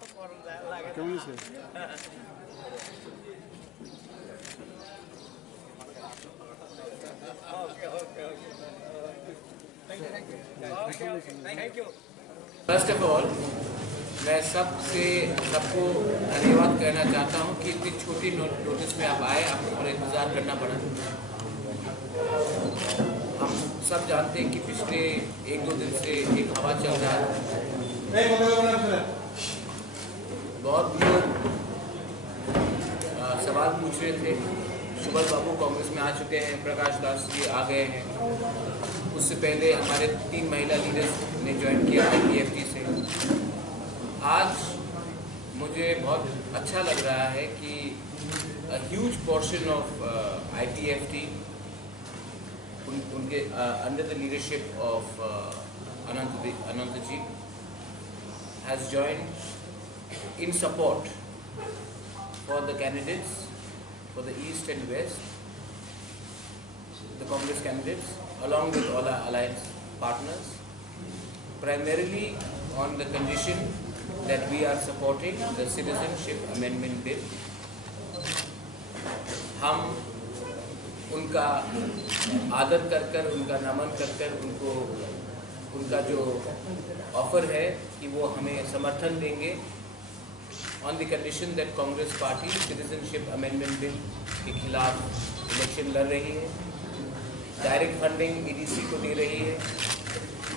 কেমন আছে? First of all मैं सबको धन्यवाद कहना चाहता हूँ कि इतनी छोटी नोटिस में आप आए, आपको थोड़ा इंतज़ार करना पड़ा। हम सब जानते हैं कि पिछले 1-2 दिन से एक हवा चल रहा है। बहुत लोग सवाल पूछ रहे थे। सुबल बाबू कांग्रेस में आ चुके हैं, प्रकाश दास जी आ गए हैं। उससे पहले हमारे 3 महिला लीडर्स ने ज्वाइन किया IPFT से। आज मुझे बहुत अच्छा लग रहा है कि a huge portion of IPFT उनके under the leadership of Anant ji has joined in support for the candidates for the East and West, the Congress candidates, along with all our alliance partners, primarily on the condition that we are supporting the Citizenship Amendment Bill. हम उनका आदर कर उनका नमन कर उनको उनका जो offer है कि वो हमें समर्थन देंगे on the condition that Congress Party Citizenship Amendment Bill के खिलाफ इलेक्शन लड़ रही है, डायरेक्ट फंडिंग EDC को दे रही है,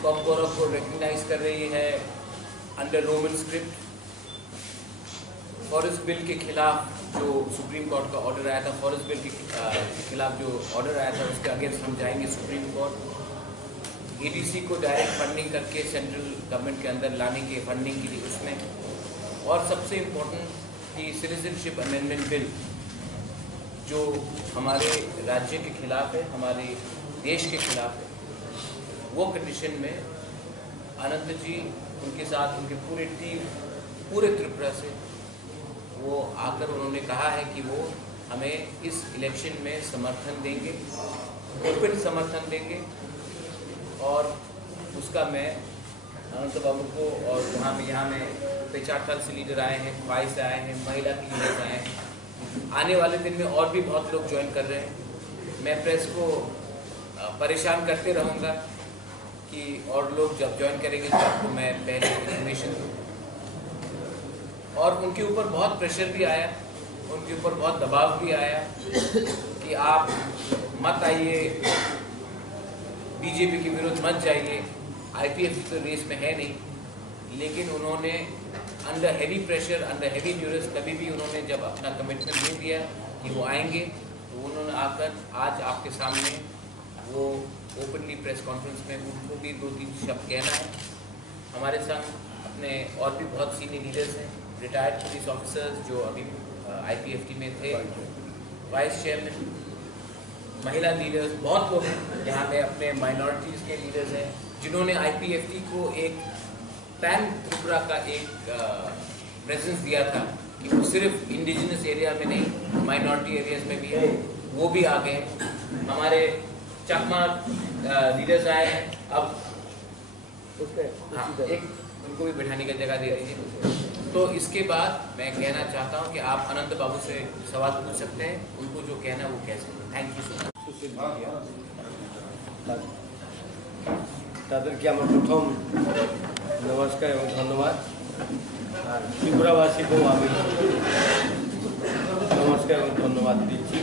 कॉमकोरप को रिकग्नाइज कर रही है under Roman script. Forest bill के खिलाफ जो सुप्रीम कोर्ट का ऑर्डर आया था, फॉरेस्ट बिल के खिलाफ जो ऑर्डर आया था उसके अगेंस्ट हम जाएंगे सुप्रीम कोर्ट। EDC को डायरेक्ट फंडिंग करके सेंट्रल गवर्नमेंट के अंदर लाने के फंडिंग के लिए उसमें, और सबसे इम्पोर्टेंट कि सिटीजनशिप अमेंडमेंट बिल जो हमारे राज्य के खिलाफ है, हमारे देश के खिलाफ है, वो कंडीशन में अनंत जी उनके साथ उनके पूरे टीम पूरे त्रिपुरा से वो आकर उन्होंने कहा है कि वो हमें इस इलेक्शन में समर्थन देंगे, ओपन समर्थन देंगे। और उसका मैं अनंत बाबू को और यहाँ में पेचाटल से लीडर आए हैं, फाई से आए हैं, महिला के लीडर्स आए हैं। आने वाले दिन में और भी बहुत लोग ज्वाइन कर रहे हैं। मैं प्रेस को परेशान करते रहूँगा कि और लोग जब ज्वाइन करेंगे तो आपको मैं पहले इन्फॉर्मेशन दूँ। और उनके ऊपर बहुत प्रेशर भी आया, उनके ऊपर बहुत दबाव भी आया कि आप मत आइए, बीजेपी के विरुद्ध मत जाइए, IPFT तो रेस में है नहीं। लेकिन उन्होंने under heavy pressure, under heavy duress, कभी भी उन्होंने जब अपना कमिटमेंट दे दिया कि वो आएंगे, तो उन्होंने आकर आज आपके सामने वो ओपनली प्रेस कॉन्फ्रेंस में उनको भी 2-3 शब्द कहना है। हमारे संग अपने और भी बहुत सीनियर लीडर्स हैं, रिटायर्ड पुलिस ऑफिसर्स जो अभी IPFT में थे, वाइस चेयरमैन, महिला लीडर्स, बहुत लोग हैं यहाँ पे, अपने माइनॉरिटीज़ के लीडर्स हैं जिन्होंने IPFT को एक पैन त्रिपुरा का एक प्रेजेंस दिया था कि वो सिर्फ इंडिजिनस एरिया में नहीं, माइनॉरिटी एरियाज में भी है, वो भी आ गए। हमारे चकमा लीडर्स आए हैं। अब एक उनको भी बैठाने की जगह दे दीजिए। तो इसके बाद मैं कहना चाहता हूँ कि आप अनंत बाबू से सवाल पूछ सकते हैं, उनको जो कहना वो कह सकते हैं। Thank you so much. তাদেরকে আমার প্রথম নমস্কার এবং ধন্যবাদ। আর ত্রিপুরাবাসীকেও আমি নমস্কার এবং ধন্যবাদ দিচ্ছি।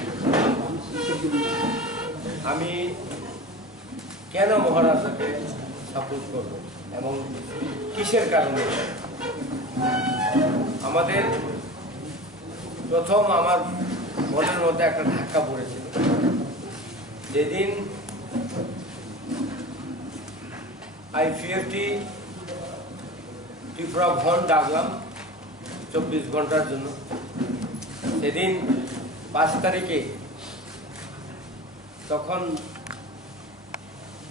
আমি কেন মহারাষ্ট্রকে সাপোর্ট করব এবং কিসের কারণে? আমাদের প্রথম আমার মনের মধ্যে একটা ধাক্কা পড়েছিল যেদিন IPFT ত্রিপুরা ভন ডাকলাম 24 ঘন্টার জন্য। সেদিন 5 তারিখে, তখন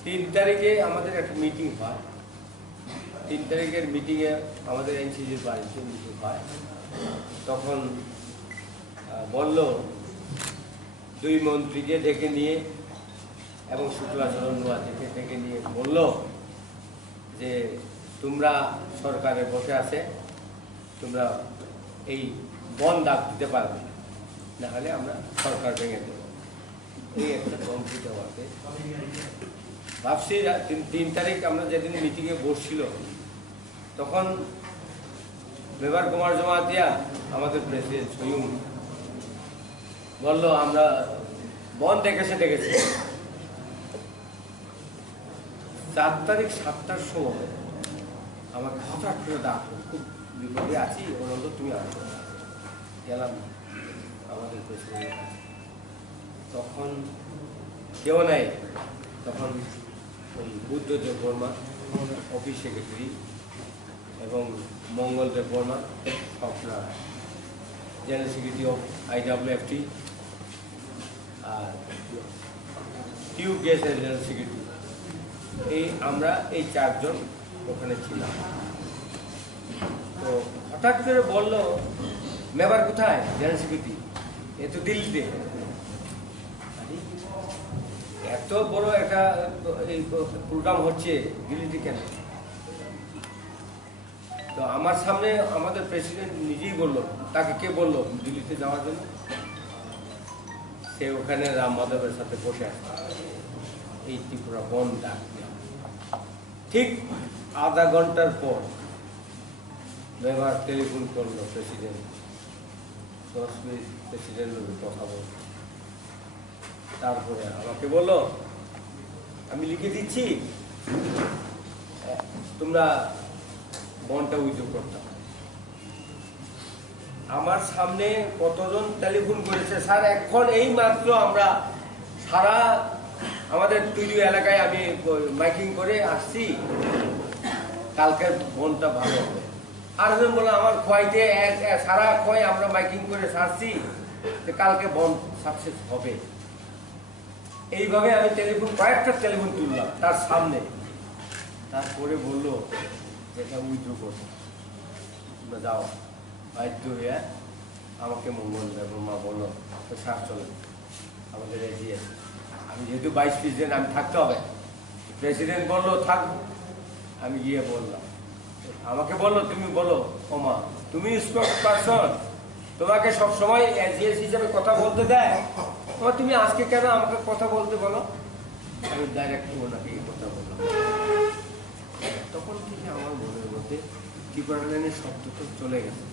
3 তারিখে আমাদের একটা মিটিং হয়। 3 তারিখের মিটিংয়ে আমাদের NCGর বাড়িতে মিটিং হয়। তখন বলল 2 মন্ত্রীকে ডেকে নিয়ে এবং শুক্লাচরণ নোয়াদিকে ডেকে নিয়ে বলল যে তোমরা সরকারে বসে আছে, তোমরা এই বন্ড ডাক দিতে পারবে, না হলে আমরা সরকার ভেঙে দেবো। এই একটা কমপ্লিট হওয়াতে ভাবছি 3 তারিখ আমরা যেদিন মিটিংয়ে বসছিল তখন মেম্বার কুমার জমাতিয়া আমাদের প্রেসিডেন্ট স্বয়ং বললো আমরা বন্ড ডেকেছি। 4 তারিখ 7টার সময় আমাকে হঠাৎ করে ডাকলো, খুব বিপদে আছি, অনন্ত তুমি আসো। গেলাম আমাদের প্রেসিডেন্টের কাছে, তখন কেউ নাই। তখন ওই বুদ্ধদেব বর্মা অফিস সেক্রেটারি এবং মঙ্গলদেব বর্মা আপনার জেনারেল সেক্রেটারি অফ IWFT আর টিউ গ্যাসের জেনারেল সেক্রেটারি, আমরা এই 4 জন ওখানে ছিলাম। তো হঠাৎ করে বললো মেম্বার কোথায়, জেনারেল সেক্রেটারি? এ তো দিল্লিতে। এত বড় একটা এই প্রোগ্রাম হচ্ছে, দিল্লিতে কেন? তো আমার সামনে আমাদের প্রেসিডেন্ট নিজেই বললো, তাকে কে বললো দিল্লিতে যাওয়ার জন্য? সে ওখানে রাম মাধবের সাথে বসে আছে, এই ত্রিপুরা বন্ড ডাক। ঠিক আধা ঘন্টার পর মেম্বার টেলিফোন করলো প্রেসিডেন্ট, 10 মিনিট প্রেসিডেন্টের কথা বলল। তারপরে আমাকে বললো আমি লিখে দিচ্ছি, তোমরা বন্ডটা উইথড্র করতে হবে। আমার সামনে কতজন টেলিফোন করেছে, স্যার এখন এই মাত্র আমরা সারা আমাদের তৈরি এলাকায় আমি মাইকিং করে আসছি, কালকে বন্ডটা ভালো হবে। আর আমি বললাম আমার খোয়াইতে সারা খোয়াই আমরা মাইকিং করে সারছি, কালকে বন্ড সাকসেস হবে। এইভাবে আমি কয়েকটা টেলিফোন তুললাম তার সামনে। তারপরে বললো যেটা উইথড্র করতে, তোমরা যাও। বাধ্য হয়ে আমাকে মঙ্গলদেব বর্মা বললো স্যার চলে আমাদের এগিয়ে। আমি যেহেতু ভাইস প্রেসিডেন্ট, আমি থাকতে হবে। প্রেসিডেন্ট বললো থাকবো, আমি গিয়ে বললাম। আমাকে বললো তুমি বলো ওমা, তুমি স্পোর্টস পারসন, তোমাকে সবসময় এজিএস হিসাবে কথা বলতে দেয়, তুমি আজকে কেন আমাকে কথা বলতে বলো? আমি ডাইরেক্ট ওনাকে কথা বললাম। তখন থেকে আমার মনের মধ্যে ত্রিপুরা লাইনের শব্দ তো চলে গেছে।